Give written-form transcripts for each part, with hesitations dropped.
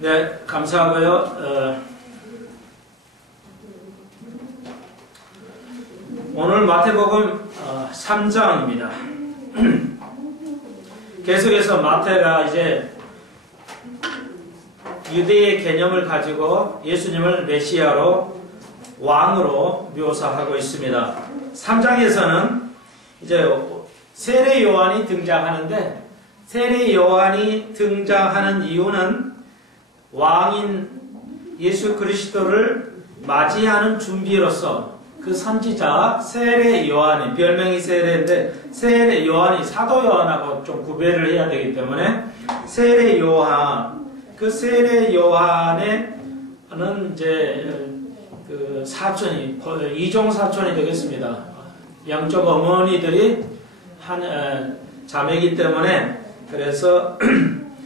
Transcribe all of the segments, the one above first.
네, 감사하고요. 오늘 마태복음 3장입니다. 계속해서 마태가 이제 유대의 개념을 가지고 예수님을 메시아로 왕으로 묘사하고 있습니다. 3장에서는 이제 세례 요한이 등장하는데, 세례 요한이 등장하는 이유는 왕인 예수 그리스도를 맞이하는 준비로서 그 선지자 세례 요한이, 별명이 세례인데 세례 요한이 사도 요한하고 좀 구별을 해야 되기 때문에 세례 요한, 그 세례 요한에는 이제 그 사촌이, 이종 사촌이 되겠습니다. 양쪽 어머니들이 한 자매이기 때문에, 그래서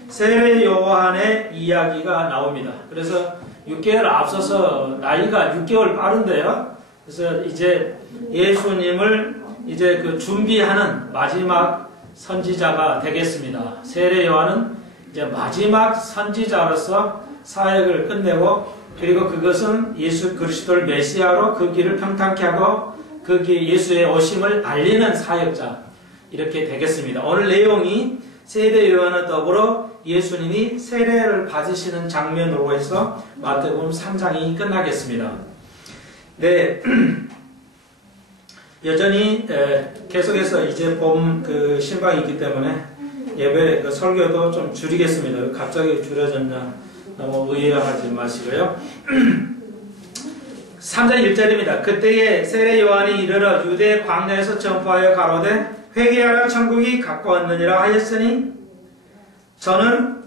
세례 요한의 이야기가 나옵니다. 그래서 6개월 앞서서 나이가 6개월 빠른데요. 그래서 이제 예수님을 이제 그 준비하는 마지막 선지자가 되겠습니다. 세례 요한은 이제 마지막 선지자로서 사역을 끝내고, 그리고 그것은 예수 그리스도를 메시아로 그 길을 평탄케 하고 그 길 예수의 오심을 알리는 사역자, 이렇게 되겠습니다. 오늘 내용이 세례 요한과 더불어 예수님이 세례를 받으시는 장면으로 해서 마태복음 3장이 끝나겠습니다. 네, 여전히 계속해서 이제 봄 그 신방이 있기 때문에 예배 그 설교도 좀 줄이겠습니다. 갑자기 줄여졌나 너무 의아하지 마시고요. 3장 1절입니다. 그때에 세례 요한이 이르러 유대 광야에서 전파하여 가로되 회개하라 천국이 가까웠느니라 하였으니, 저는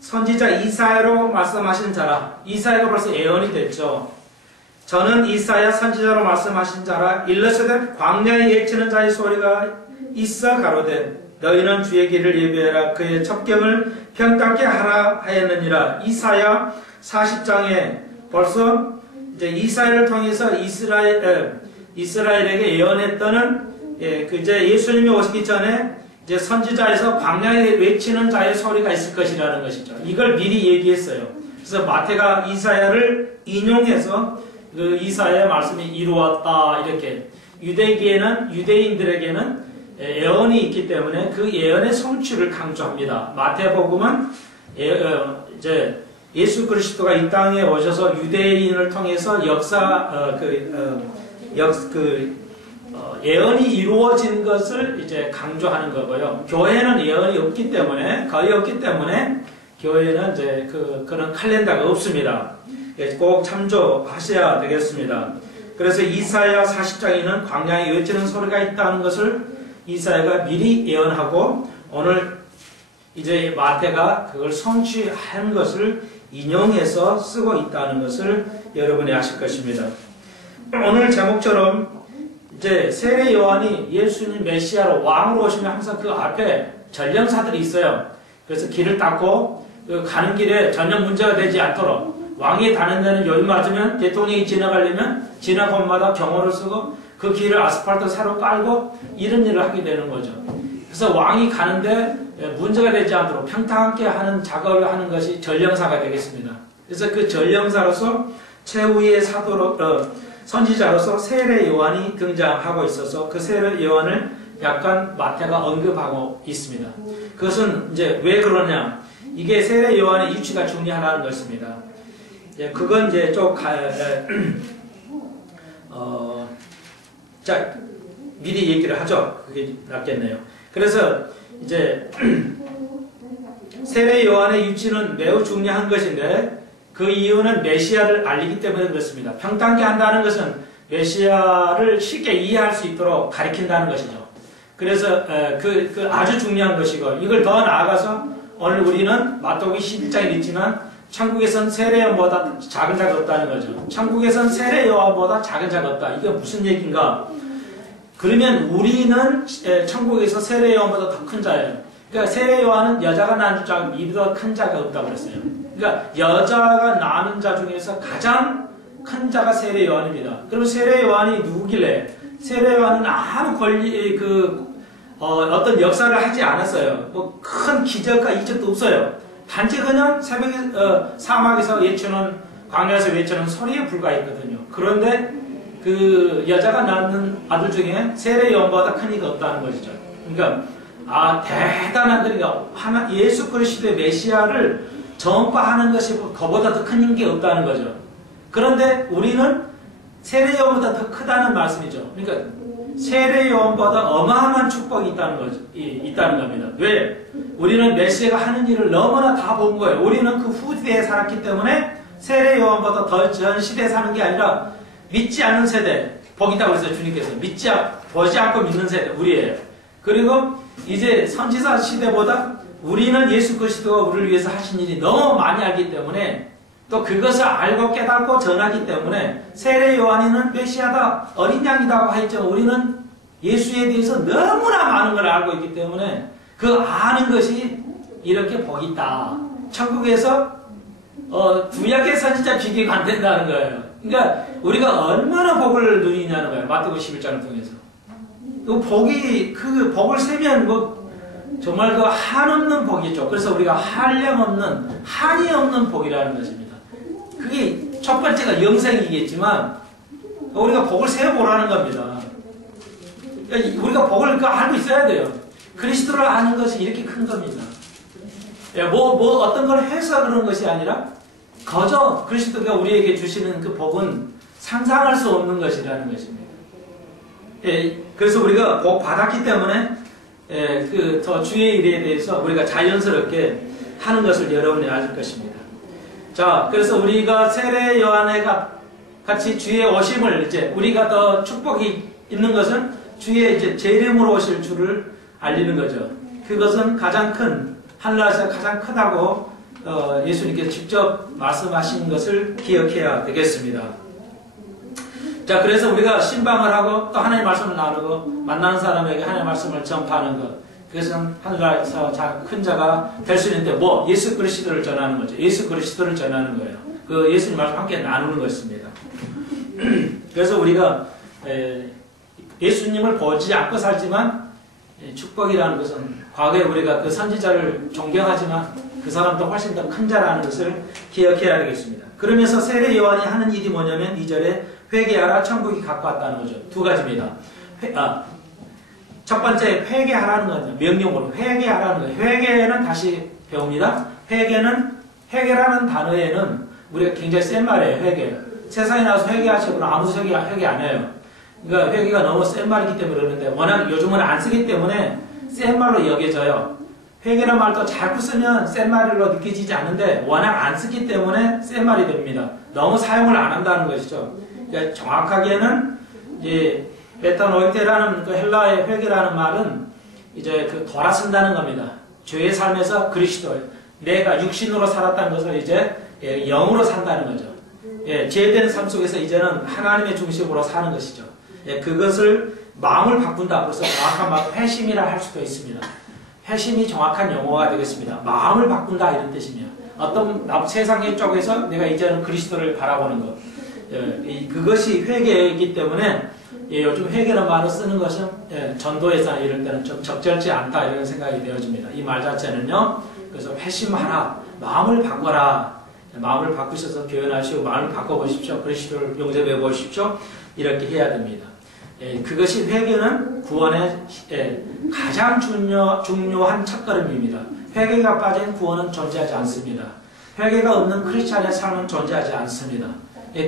선지자 이사야로 말씀하신 자라. 이사야가 벌써 예언이 됐죠. 저는 이사야 선지자로 말씀하신 자라. 일러스되 광야에 외치는 자의 소리가 있어 가로되 너희는 주의 길을 예비하라. 그의 첩경을 평탄케 하라 하였느니라. 이사야 40장에 벌써 이제 이사야를 통해서 이스라엘에게 예언했던, 이제 예수님이 오시기 전에 이제 선지자에서 광야에 외치는 자의 소리가 있을 것이라는 것이죠. 이걸 미리 얘기했어요. 그래서 마태가 이사야를 인용해서 그 이사야의 말씀이 이루었다, 이렇게. 유대인들에게는 예언이 있기 때문에 그 예언의 성취를 강조합니다. 마태복음은 이제 예수 그리스도가 이 땅에 오셔서 유대인을 통해서 예언이 이루어진 것을 이제 강조하는 거고요. 교회는 예언이 없기 때문에, 거의 없기 때문에 교회는 이제 그런 칼렌더가 없습니다. 꼭 참조하셔야 되겠습니다. 그래서 이사야 40장에는 광야에 외치는 소리가 있다는 것을 이사야가 미리 예언하고, 오늘 이제 마태가 그걸 성취한 것을 인용해서 쓰고 있다는 것을 여러분이 아실 것입니다. 오늘 제목처럼 이제 세례 요한이 예수님 메시아로 왕으로 오시면 항상 그 앞에 전령사들이 있어요. 그래서 길을 닦고 가는 길에 전혀 문제가 되지 않도록, 왕이 다는 데는 여유 맞으면 대통령이 지나가려면 지나간 곳마다 경호를 쓰고 그 길을 아스팔트 새로 깔고 이런 일을 하게 되는 거죠. 그래서 왕이 가는데 문제가 되지 않도록 평탄하게 하는 작업을 하는 것이 전령사가 되겠습니다. 그래서 그 전령사로서 최후의 선지자로서 세례 요한이 등장하고 있어서 그 세례 요한을 약간 마태가 언급하고 있습니다. 그것은 이제 왜 그러냐? 이게 세례 요한의 위치가 중요하다는 것입니다. 그건 이제 좀 자, 미리 얘기를 하죠. 그게 낫겠네요. 그래서 이제 세례 요한의 위치는 매우 중요한 것인데, 그 이유는 메시아를 알리기 때문에 그렇습니다. 평탄케 한다는 것은 메시아를 쉽게 이해할 수 있도록 가리킨다는 것이죠. 그래서 그 아주 중요한 것이고, 이걸 더 나아가서 오늘 우리는 마태복음 11장에 있지만 천국에선 세례 요한보다 작은 자가 없다는 거죠. 천국에선 세례 요한보다 작은 자가 없다. 이게 무슨 얘기인가? 그러면 우리는 천국에서 세례 요한보다 더 큰 자예요. 그러니까 세례 요한은 여자가 낳은 자 이보다 큰 자가 없다고 그랬어요. 그러니까 여자가 낳은 자 중에서 가장 큰 자가 세례 요한입니다. 그럼 세례 요한이 누구길래? 세례 요한은 아무 어떤 역사를 하지 않았어요. 뭐 큰 기적과 이적도 없어요. 단지 그냥 새벽에 사막에서 외치는 광야에서 외치는 소리에 불과했거든요. 그런데 그 여자가 낳는 아들 중에 세례 요한보다 큰 이가 없다는 것이죠. 그러니까 대단한 그러니까 예수 그리스도의 메시아를 전파하는 것이 그보다 더 큰 게 없다는 거죠. 그런데 우리는 세례 요한보다 더 크다는 말씀이죠. 그러니까 세례 요한보다 어마어마한 축복이 있다는 겁니다. 왜? 우리는 메시아가 하는 일을 너무나 다 본 거예요. 우리는 그 후대에 살았기 때문에 세례 요한보다 더 전 시대에 사는 게 아니라 믿지 않는 세대, 복이 있다고 그랬어요. 주님께서 보지 않고 믿는 세대 우리예요. 그리고 이제 선지자 시대보다 우리는 예수 그리스도가 우리를 위해서 하신 일이 너무 많이 알기 때문에 또 그것을 알고 깨닫고 전하기 때문에 세례 요한이는 메시아다, 어린 양이라고 하였지만 우리는 예수에 대해서 너무나 많은 걸 알고 있기 때문에 그 아는 것이 이렇게 복이 있다. 천국에서 구약의 선지자 비교가 안 된다는 거예요. 그러니까 우리가 얼마나 복을 누리냐는 거예요. 마태복음 11장을 통해서. 그 복을 세면 정말 그 한없는 복이죠. 그래서 우리가 한량없는, 한이 없는 복이라는 것입니다. 그게 첫 번째가 영생이겠지만 우리가 복을 세어보라는 겁니다. 그러니까 우리가 복을 알고 있어야 돼요. 그리스도를 아는 것이 이렇게 큰 겁니다. 어떤 걸 해서 그런 것이 아니라 거저 그리스도가 우리에게 주시는 그 복은 상상할 수 없는 것이라는 것입니다. 그래서 우리가 복 받았기 때문에 더 주의 일에 대해서 우리가 자연스럽게 하는 것을 여러분이 아실 것입니다. 자, 그래서 우리가 세례 요한에 같이 주의 오심을 이제 우리가 더 축복이 있는 것은 주의 이제 재림으로 오실 줄을 알리는 거죠. 그것은 가장 큰 하늘나라에서 가장 크다고 예수님께서 직접 말씀하신 것을 기억해야 되겠습니다. 자, 그래서 우리가 신방을 하고 또 하나님의 말씀을 나누고 만나는 사람에게 하나님의 말씀을 전파하는 것. 그것은 하늘나라에서 큰 자가 될 수 있는데 예수 그리스도를 전하는 거죠. 예수 그리스도를 전하는 거예요. 그 예수님 말씀 함께 나누는 것입니다. 그래서 우리가 예수님을 보지 않고 살지만 축복이라는 것은 과거에 우리가 그 선지자를 존경하지만 그 사람도 훨씬 더 큰 자라는 것을 기억해야 되겠습니다. 그러면서 세례 요한이 하는 일이 뭐냐면 2절에 회개하라 천국이 가까웠다는 거죠. 두 가지입니다. 첫 번째 회개하라는 거죠. 명령으로 회개하라는 거예요. 회개는 다시 배웁니다. 회개라는 단어에는 우리가 굉장히 센 말이에요. 회개. 세상에 나와서 회개하시고 아무도 회개 안 해요. 그러니까 회개가 너무 센 말이기 때문에 그러는데 워낙 요즘은 안 쓰기 때문에 센 말로 여겨져요. 회개라는 말도 자꾸 쓰면 센 말로 느껴지지 않는데 워낙 안 쓰기 때문에 센 말이 됩니다. 너무 사용을 안 한다는 것이죠. 그러니까 정확하게는 이제 메타노이테라는 그 헬라의 회개라는 말은 이제 그 돌아선다는 겁니다. 죄의 삶에서 그리스도, 내가 육신으로 살았다는 것을 이제 영으로 산다는 거죠. 죄된 삶 속에서 이제는 하나님의 중심으로 사는 것이죠. 그것을 마음을 바꾼다. 그래서 정확한 말 회심이라 할 수도 있습니다. 회심이 정확한 용어가 되겠습니다. 마음을 바꾼다 이런 뜻이며 어떤 세상의 쪽에서 내가 이제는 그리스도를 바라보는 것. 그것이 회개이기 때문에 요즘 회개라는 말을 쓰는 것은 전도에서나 이럴 때는 좀 적절치 않다 이런 생각이 되어집니다. 이 말 자체는요. 그래서 회심하라. 마음을 바꿔라. 마음을 바꾸셔서 교연하시고 마음을 바꿔보십시오. 그리스도를 용접해 보십시오. 이렇게 해야 됩니다. 그것이 회개는 구원의 가장 중요한 첫걸음입니다. 회개가 빠진 구원은 존재하지 않습니다. 회개가 없는 크리스찬의 삶은 존재하지 않습니다.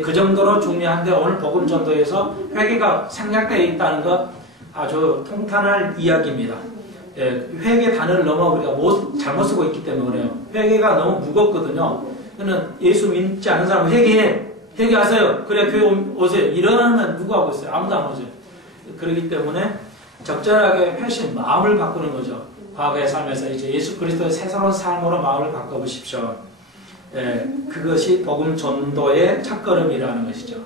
그 정도로 중요한데 오늘 복음 전도에서 회개가 생략되어 있다는 것 아주 통탄할 이야기입니다. 회개 단어를 너무 우리가 잘못 쓰고 있기 때문에 그래요. 회개가 너무 무겁거든요. 그는 예수 믿지 않는 사람은 회개하세요. 그래 교회 오세요. 이러면 누구 하고 있어요? 아무도 안 오세요. 그렇기 때문에 적절하게 회심, 마음을 바꾸는 거죠. 과거의 삶에서 이제 예수 그리스도의 새로운 삶으로 마음을 바꿔보십시오. 그것이 복음 전도의 첫걸음이라는 것이죠.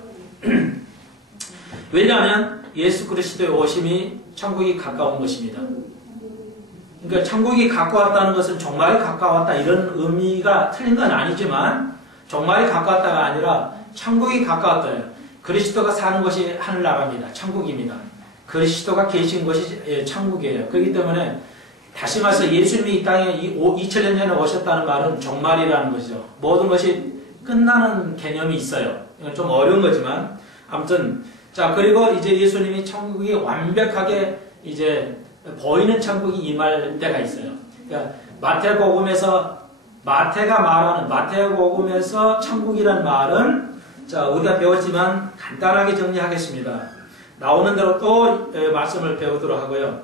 왜냐하면 예수 그리스도의 오심이 천국이 가까운 것입니다. 그러니까 천국이 가까웠다는 것은 종말이 가까웠다 이런 의미가 틀린 건 아니지만 종말이 가까웠다가 아니라 천국이 가까웠다요. 그리스도가 사는 것이 하늘나라입니다. 천국입니다. 그리스도가 계신 것이 천국이에요. 그렇기 때문에 다시 말해서 예수님이 이 땅에 2000년 전에 오셨다는 말은 종말이라는 것이죠. 모든 것이 끝나는 개념이 있어요. 이건 좀 어려운 거지만 아무튼 자 그리고 이제 예수님이 천국이 완벽하게 이제 보이는 천국이 임할 때가 있어요. 그러니까 마태복음에서 천국이란 말은 자 우리가 배웠지만 간단하게 정리하겠습니다. 나오는 대로 또 말씀을 배우도록 하고요.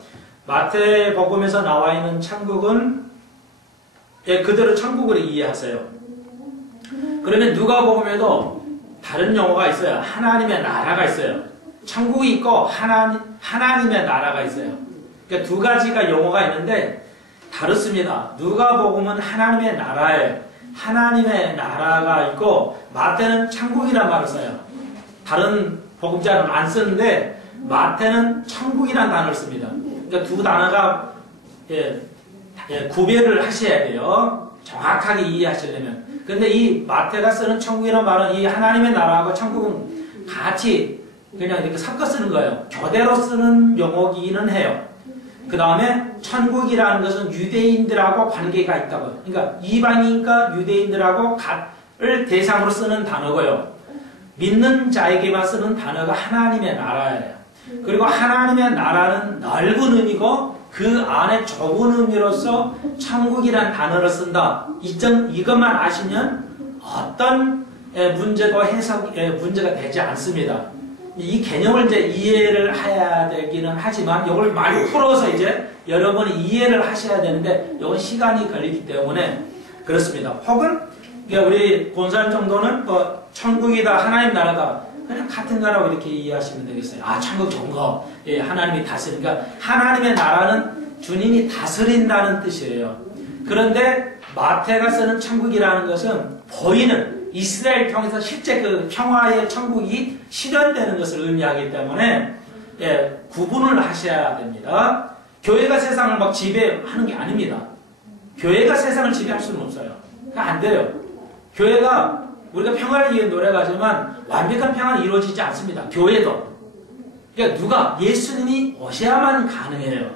마태복음에서 나와 있는 천국은 그대로 천국을 이해하세요. 그러면 누가복음에도 다른 용어가 있어요. 하나님의 나라가 있어요. 천국이 있고 하나님의 나라가 있어요. 그러니까 두 가지가 용어가 있는데 다릅니다. 누가복음은 하나님의 나라에 하나님의 나라가 있고 마태는 천국이란 말을 써요. 다른 복음자는 안 쓰는데 마태는 천국이란 단어를 씁니다. 그러니까 두 단어가 구별을 하셔야 돼요. 정확하게 이해하시려면. 근데 이 마태가 쓰는 천국이란 말은 이 하나님의 나라하고 천국은 같이 그냥 이렇게 섞어 쓰는 거예요. 교대로 쓰는 용어이기는 해요. 그 다음에 천국이라는 것은 유대인들하고 관계가 있다고. 그러니까 이방인과 유대인들하고 을 대상으로 쓰는 단어고요. 믿는 자에게만 쓰는 단어가 하나님의 나라예요. 그리고 하나님의 나라는 넓은 의미고 그 안에 좁은 의미로서 천국이란 단어를 쓴다. 이것만 아시면 어떤 문제도 문제가 되지 않습니다. 이 개념을 이제 이해를 해야 되기는 하지만 이걸 많이 풀어서 이제 여러분이 이해를 하셔야 되는데 이건 시간이 걸리기 때문에 그렇습니다. 혹은 우리 본사님 정도는 뭐 천국이다 하나님 나라다 그냥 같은 거라고 이렇게 이해하시면 되겠어요. 아 천국 좋은 거 하나님이 다스리니까 하나님의 나라는 주님이 다스린다는 뜻이에요. 그런데 마태가 쓰는 천국이라는 것은 보이는 이스라엘 통해서 실제 그 평화의 천국이 실현되는 것을 의미하기 때문에 구분을 하셔야 됩니다. 교회가 세상을 막 지배하는 게 아닙니다. 교회가 세상을 지배할 수는 없어요. 그러니까 안 돼요. 교회가 우리가 평화를 위해 노력하지만 완벽한 평화는 이루어지지 않습니다. 교회도. 그러니까 누가 예수님이 오셔야만 가능해요.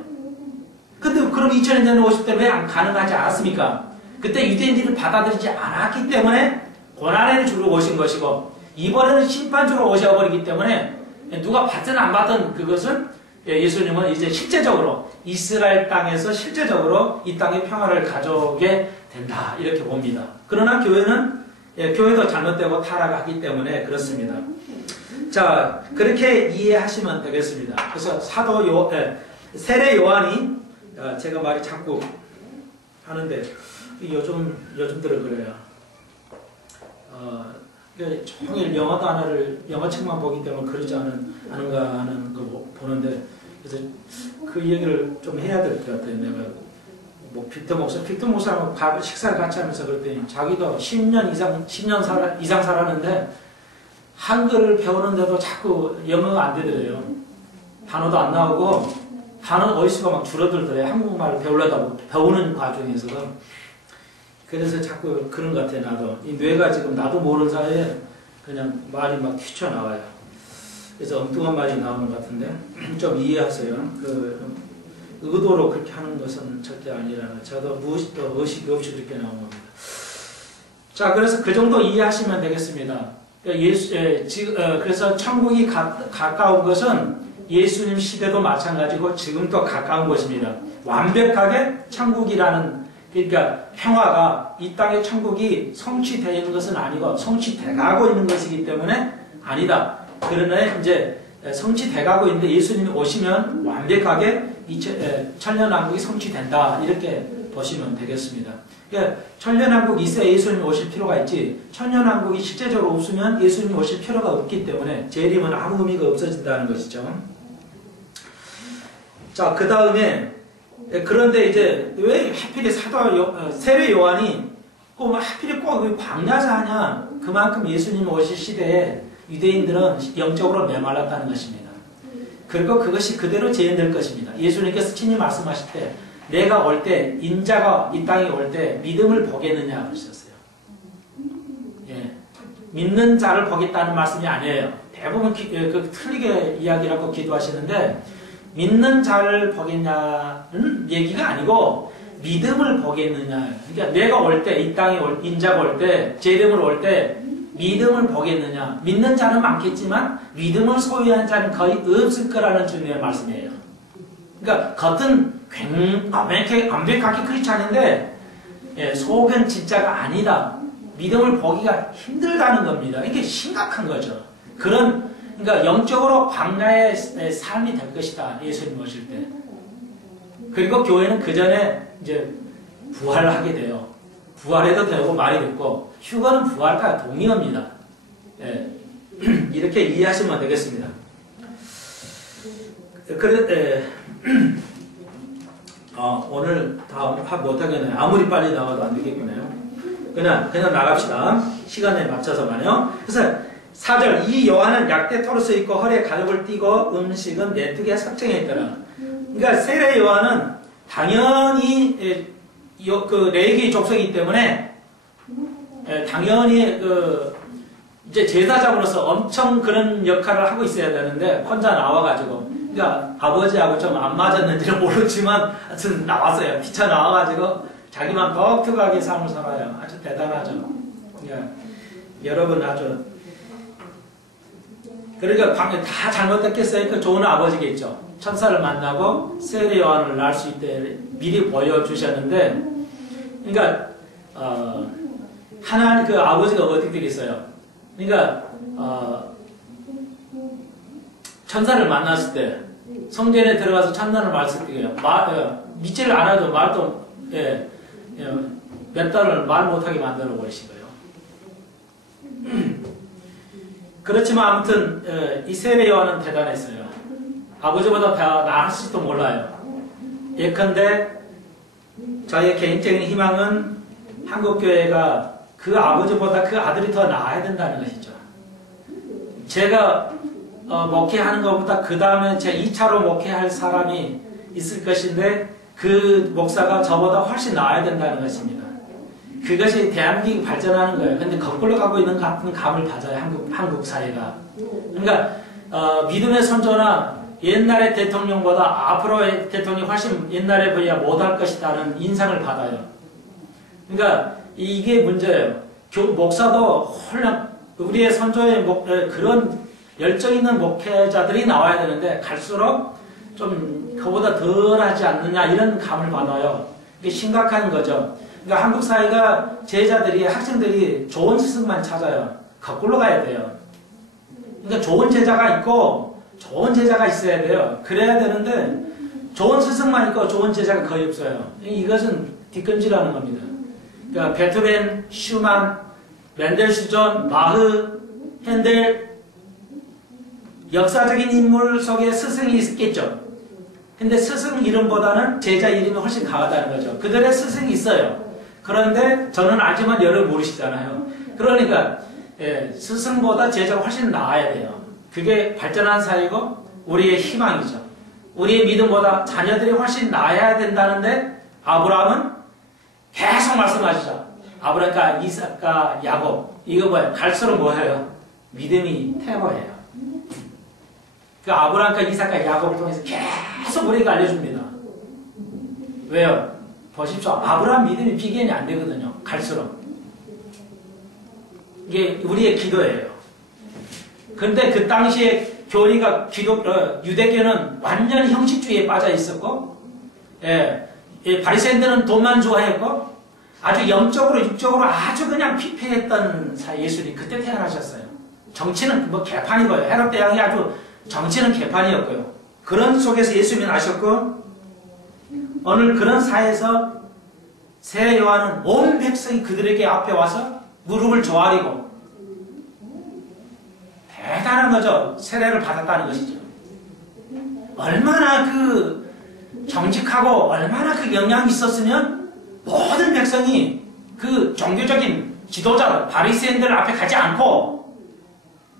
근데 그럼 2000년 전에 오실 때 왜 안 가능하지 않았습니까? 그때 유대인들이 받아들이지 않았기 때문에 고난을 주러 오신 것이고 이번에는 심판주로 오셔버리기 때문에 누가 받든 안 받든 그것은 예수님은 이제 실제적으로 이스라엘 땅에서 실제적으로 이 땅에 평화를 가져오게 된다 이렇게 봅니다. 그러나 교회는 교회도 잘못되고 타락하기 때문에 그렇습니다. 자 그렇게 이해하시면 되겠습니다. 그래서 세례 요한이 제가 말이 자꾸 하는데 요즘 들어 그래요. 종일 영어 단어를 영어 책만 보기 때문에 그러지 않은가 하는 거 보는데 그래서 그 얘기를 좀 해야 될 것 같아요. 내가 뭐 빅터 목사하고 식사를 같이 하면서 그랬더니 자기도 10년 이상 살았는데 한글을 배우는데도 자꾸 영어가 안 되더래요. 단어도 안 나오고 단어 어휘수가 막 줄어들더래요. 한국말을 배우는 과정에서도. 그래서 자꾸 그런 것 같아요. 나도 이 뇌가 지금 나도 모르는 사이에 그냥 말이 막 튀쳐나와요. 그래서 엉뚱한 말이 나오는 것 같은데 좀 이해하세요. 그 의도로 그렇게 하는 것은 절대 아니라는 저도 무엇도 의식이 없이 그렇게 나온 겁니다. 자 그래서 그 정도 이해하시면 되겠습니다. 그래서 천국이 가까운 것은 예수님 시대도 마찬가지고 지금도 가까운 것입니다. 완벽하게 천국이라는 그러니까 평화가 이 땅의 천국이 성취되어 있는 것은 아니고 성취돼가고 있는 것이기 때문에 아니다. 그러나 이제 성취돼가고 있는데 예수님이 오시면 완벽하게 천년왕국이 성취된다. 이렇게 보시면 되겠습니다. 그러니까 천년왕국이 있어야 예수님이 오실 필요가 있지 천년왕국이 실제적으로 없으면 예수님이 오실 필요가 없기 때문에 재림은 아무 의미가 없어진다는 것이죠. 자, 그 다음에 그런데 이제 왜 하필이 세례 요한이 하필이 꼭 광야에서 하냐? 그만큼 예수님 오실 시대에 유대인들은 영적으로 메말랐다는 것입니다. 그리고 그것이 그대로 재현될 것입니다. 예수님께서 친히 말씀하실 때 내가 올 때 인자가 이 땅에 올 때 믿음을 보겠느냐 그러셨어요. 예. 믿는 자를 보겠다는 말씀이 아니에요. 대부분 틀리게 이야기라고 기도하시는데 믿는 자를 보겠냐는 얘기가 아니고 믿음을 보겠느냐. 그러니까 내가 올 때, 이 땅에 인자가 올 때, 제 이름으로 올 때 믿음을 보겠느냐. 믿는 자는 많겠지만 믿음을 소유한 자는 거의 없을 거라는 주님의 말씀이에요. 그러니까 겉은 완벽하게 크리스찬인데 속은 진짜가 아니다. 믿음을 보기가 힘들다는 겁니다. 이게 심각한 거죠. 그러니까 영적으로 광야의 삶이 될 것이다. 예수님 오실 때. 그리고 교회는 그 전에 이제 부활을 하게 돼요. 부활해도 되고 말이 됐고 휴거는 부활과 동의어입니다. 이렇게 이해하시면 되겠습니다. 오늘 다 못하겠네요. 아무리 빨리 나와도 안 되겠구나요. 그냥 나갑시다. 시간에 맞춰서만요. 그래서 4절 이 요한은 약대 토르스 입고 허리에 가죽을 띠고 음식은 메뚜기에 삭정해 있더라. 그러니까 세례 요한은 당연히 그 레위 족속이기 때문에 당연히 이제 제사장으로서 엄청 그런 역할을 하고 있어야 되는데 혼자 나와가지고 그러니까 아버지하고 좀 안 맞았는지는 모르지만 하여튼 나왔어요. 피쳐 나와가지고 자기만 독특하게 삶을 살아요. 아주 대단하죠. 그러니까 여러분 아주 그러니까 다 잘못됐겠어요. 그 좋은 아버지겠죠. 천사를 만나고 세례 요한을 낳을 수 있게 미리 보여주셨는데 그러니까 하나님 그 아버지가 어디 되겠어요. 그러니까 천사를 만났을 때 성전에 들어가서 천사를 만났을 때 믿지를 않아도 말도 몇 달을 말 못하게 만들어 버리신 거예요. 그렇지만 아무튼 이 세례 요한은 대단했어요. 아버지보다 더 나았을지도 몰라요. 예컨대 저의 개인적인 희망은 한국교회가 그 아버지보다 그 아들이 더 나아야 된다는 것이죠. 제가 목회하는 것보다 그 다음에 제 2차로 목회할 사람이 있을 것인데 그 목사가 저보다 훨씬 나아야 된다는 것입니다. 그것이 대한민국이 발전하는 거예요. 근데 거꾸로 가고 있는 같은 감을 가져요. 한국 사회가. 그러니까 믿음의 선조나 옛날의 대통령보다 앞으로의 대통령이 훨씬 옛날에 비해 못할 것이라는 인상을 받아요. 그러니까 이게 문제예요. 목사도 홀랑 우리의 선조의 그런 열정 있는 목회자들이 나와야 되는데 갈수록 좀 그보다 덜하지 않느냐 이런 감을 받아요. 이게 심각한 거죠. 그러니까 한국 사회가 제자들이 학생들이 좋은 스승만 찾아요. 거꾸로 가야 돼요. 그러니까 좋은 제자가 있고 좋은 제자가 있어야 돼요. 그래야 되는데 좋은 스승만 있고 좋은 제자가 거의 없어요. 이것은 뒷금질하는 겁니다. 그러니까 베토벤, 슈만, 멘델스존, 바흐, 핸델 역사적인 인물 속에 스승이 있겠죠. 근데 스승 이름보다는 제자 이름이 훨씬 강하다는 거죠. 그들의 스승이 있어요. 그런데 저는 알지만 여러분 모르시잖아요. 그러니까 스승보다 제자가 훨씬 나아야 돼요. 그게 발전한 사회고 우리의 희망이죠. 우리의 믿음보다 자녀들이 훨씬 나아야 된다는데 아브라함은 계속 말씀하시죠. 아브라함과 이삭과 야곱 이거 뭐예요? 갈수록 뭐예요? 믿음이 퇴보해요. 그 아브라함과 이삭과 야곱을 통해서 계속 우리에게 알려줍니다. 왜요? 보십시오. 아브라함 믿음이 비견이 안 되거든요. 갈수록. 이게 우리의 기도예요. 근데 그 당시에 교리가 유대교는 완전히 형식주의에 빠져 있었고, 바리새인들은 돈만 좋아했고, 아주 영적으로 육적으로 아주 그냥 피폐했던 예수님 그때 태어나셨어요. 정치는 뭐 개판이고요. 헤롯 대왕이 아주 정치는 개판이었고요. 그런 속에서 예수님이 나셨고, 오늘 그런 사회에서 세례 요한은 온 백성이 그들에게 앞에 와서 무릎을 조아리고 대단한 거죠. 세례를 받았다는 것이죠. 얼마나 그 정직하고 얼마나 그 영향이 있었으면 모든 백성이 그 종교적인 지도자 바리새인들 앞에 가지 않고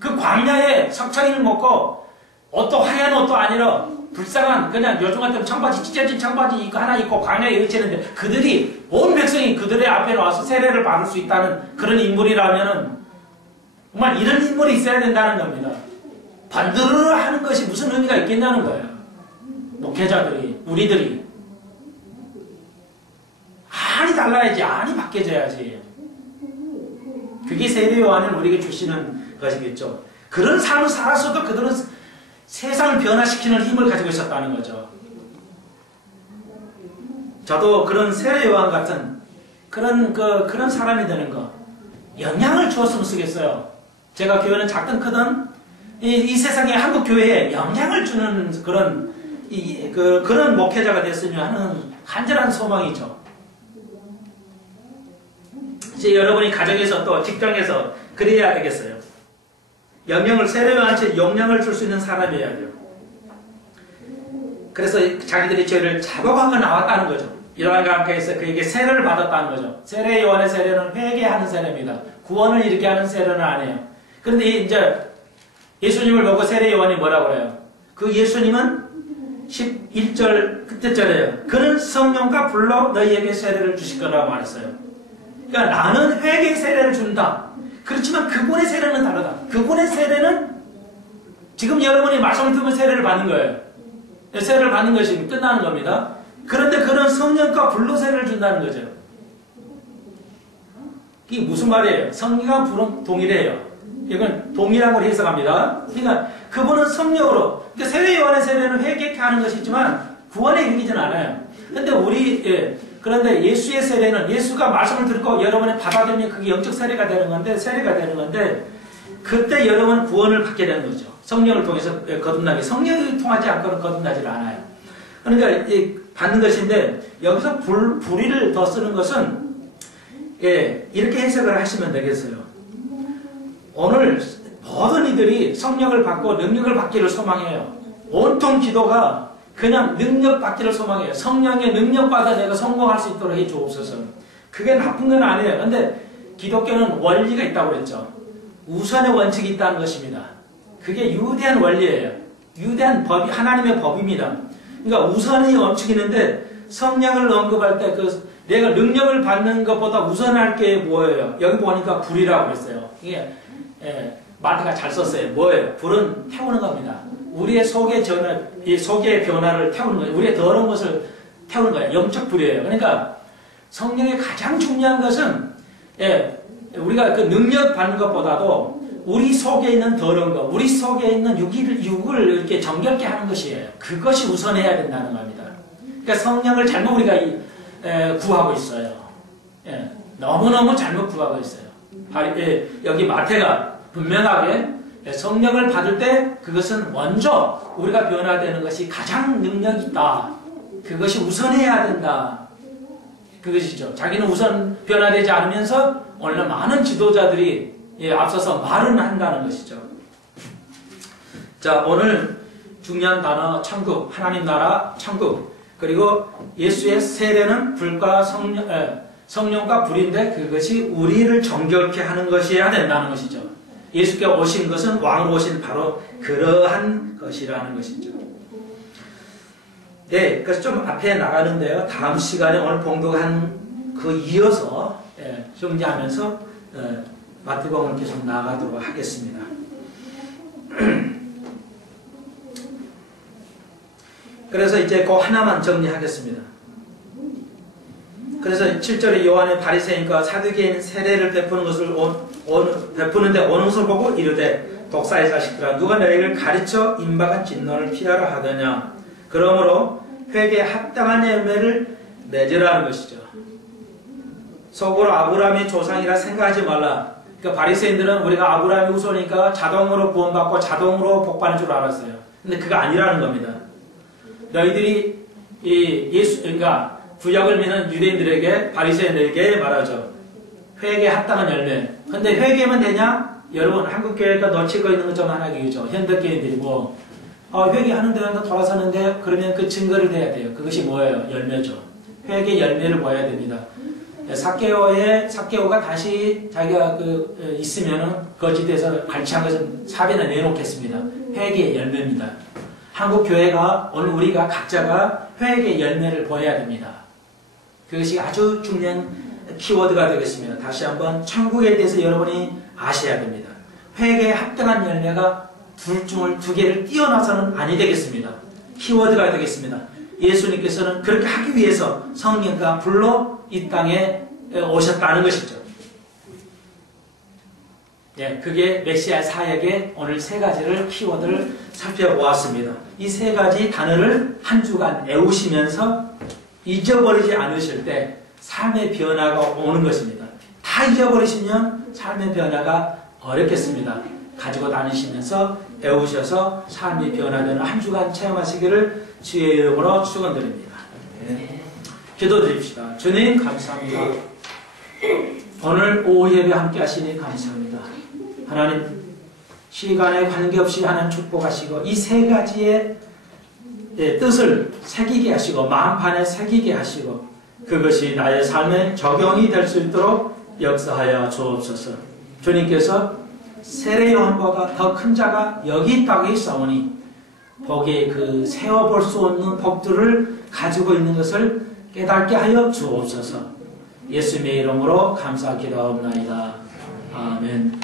그 광야에 석청이를 먹고 옷도 하얀 옷도 아니라 불쌍한 그냥 요즘 같은 청바지 찢어진 청바지 이거 하나 입고 광야에 의치는데 그들이 온 백성이 그들의 앞에 와서 세례를 받을 수 있다는 그런 인물이라면은 정말 이런 인물이 있어야 된다는 겁니다. 반드르르 하는 것이 무슨 의미가 있겠냐는 거예요. 목회자들이, 우리들이 안이 달라야지, 안이 바뀌어져야지. 그게 세례 요한을 우리에게 주시는 것이겠죠. 그런 삶을 살았어도 그들은 세상을 변화시키는 힘을 가지고 있었다는 거죠. 저도 그런 세례 요한 같은 그런 사람이 되는 거, 영향을 주었으면 쓰겠어요. 제가 교회는 작든 크든 이 세상에 한국 교회에 영향을 주는 그런 목회자가 됐으면 하는 간절한 소망이죠. 이제 여러분이 가정에서 또 직장에서 그래야 되겠어요. 세례 요한처럼 영향을 줄 수 있는 사람이어야 돼요. 그래서 자기들이 죄를 자복하고 나왔다는 거죠. 이러한 관계에서 그에게 세례를 받았다는 거죠. 세례 요한의 세례는 회개하는 세례입니다. 구원을 이루게 하는 세례는 아니에요. 그런데 이제 예수님을 보고 세례 요한이 뭐라고 그래요? 그 예수님은 11절 그때 절에요. 그는 성령과 불로 너희에게 세례를 주실 거라고 말했어요. 그러니까 나는 회개 세례를 준다. 그렇지만 그분의 세례는 다르다. 그분의 세례는 지금 여러분이 말씀을 듣고 세례를 받는 거예요. 세례를 받는 것이 끝나는 겁니다. 그런데 그는 성령과 불로 세례를 준다는 거죠. 이게 무슨 말이에요? 성령과 불은 동일해요. 이건 동일하고 해석합니다. 그러니까 그분은 성령으로, 그러니까 세례 요한의 세례는 회개케 하는 것이지만 구원에 이르기진 않아요. 그런데 예수의 세례는 예수가 말씀을 듣고 여러분이 받아들이면 그게 영적 세례가 되는 건데 그때 여러분은 구원을 받게 되는 거죠. 성령을 통해서 거듭나게. 성령이 통하지 않고는 거듭나질 않아요. 그러니까 받는 것인데 여기서 불의를 더 쓰는 것은 이렇게 해석을 하시면 되겠어요. 오늘 모든 이들이 성령을 받고 능력을 받기를 소망해요. 온통 기도가 그냥 능력 받기를 소망해요. 성령의 능력 받아 내가 성공할 수 있도록 해 주옵소서. 그게 나쁜 건 아니에요. 근데 기독교는 원리가 있다고 그랬죠. 우선의 원칙이 있다는 것입니다. 그게 유대한 원리예요. 유대한 법이 하나님의 법입니다. 그러니까 우선의 원칙이 있는데 성령을 언급할 때 내가 능력을 받는 것보다 우선할 게 뭐예요? 여기 보니까 불이라고 그랬어요. 이게 마태가 잘 썼어요. 뭐예요? 불은 태우는 겁니다. 우리의 속의 변화를 태우는 거예요. 우리의 더러운 것을 태우는 거예요. 영적 불이에요. 그러니까 성령의 가장 중요한 것은 우리가 그 능력 받는 것보다도 우리 속에 있는 더러운 것, 우리 속에 있는 육을 이렇게 정결케 하는 것이에요. 그것이 우선해야 된다는 겁니다. 그러니까 성령을 잘못 우리가 구하고 있어요. 너무너무 잘못 구하고 있어요. 여기 마태가 분명하게 성령을 받을 때 그것은 먼저 우리가 변화되는 것이 가장 능력이 있다. 그것이 우선해야 된다. 그것이죠. 자기는 우선 변화되지 않으면서 오늘 많은 지도자들이 앞서서 말은 한다는 것이죠. 자, 오늘 중요한 단어 천국, 하나님 나라 천국, 그리고 예수의 세례는 불과 성령과 불인데 그것이 우리를 정결케 하는 것이어야 된다는 것이죠. 예수께 오신 것은 왕으로 오신 바로 그러한 것이라는 것이죠. 네, 그래서 좀 앞에 나가는데요. 다음 시간에 오늘 봉독한 이어서 정리하면서 마태복음을 계속 나가도록 하겠습니다. 그래서 이제 그 하나만 정리하겠습니다. 그래서 7절에 요한의 바리새인과 사두개인 세례를 베푸는 것을 베푸는데 오는 것을 보고 이르되 독사의 자식들아 누가 너희를 가르쳐 임박한 진노를 피하라 하더냐. 그러므로 회개에 합당한 열매를 맺으라는 것이죠. 속으로 아브라함의 조상이라 생각하지 말라. 그러니까 바리새인들은 우리가 아브라함이 우선이니까 자동으로 구원받고 자동으로 복받는 줄 알았어요. 근데 그거 아니라는 겁니다. 너희들이 그러니까 구약을 믿는 유대인들에게 바리새인들에게 말하죠. 회개에 합당한 열매. 근데 회개면 되냐? 여러분 한국교회가 놓치고 있는 것 좀 하나 얘기죠. 현대교인들이 회개하는데 돌아서는데 그러면 그 증거를 대야 돼요. 그것이 뭐예요? 열매죠. 회개 열매를 보여야 됩니다. 삭개오가 다시 자기가 있으면은 거짓에서 발치한 것은 사변에 내놓겠습니다. 회개의 열매입니다. 한국 교회가 오늘 우리가 각자가 회개의 열매를 보여야 됩니다. 그것이 아주 중요한 키워드가 되겠습니다. 다시 한번 천국에 대해서 여러분이 아셔야 됩니다. 회개에 합당한 열매가 두 개를 띄어나서는 아니 되겠습니다. 키워드가 되겠습니다. 예수님께서는 그렇게 하기 위해서 성령과 불로 이 땅에 오셨다는 것이죠. 예, 그게 메시아 사역의 오늘 세 가지를 키워드를 살펴보았습니다. 이 세 가지 단어를 한 주간 외우시면서 잊어버리지 않으실 때 삶의 변화가 오는 것입니다. 다 잊어버리시면 삶의 변화가 어렵겠습니다. 가지고 다니시면서 외우셔서 삶이 변화되는 한 주간 체험하시기를 주의 이름으로 축원드립니다. 네. 기도드립시다. 주님 감사합니다. 오늘 오후 예배 함께 하시니 감사합니다. 하나님 시간에 관계없이 하나님 축복하시고 이 세 가지의 뜻을 새기게 하시고 마음판에 새기게 하시고 그것이 나의 삶에 적용이 될 수 있도록 역사하여 주옵소서. 주님께서 세례 요한보다 더 큰 자가 여기 있다고 했사오니 복에 그 세어볼 수 없는 복들을 가지고 있는 것을 깨닫게 하여 주옵소서. 예수님의 이름으로 감사 기도하옵나이다. 아멘.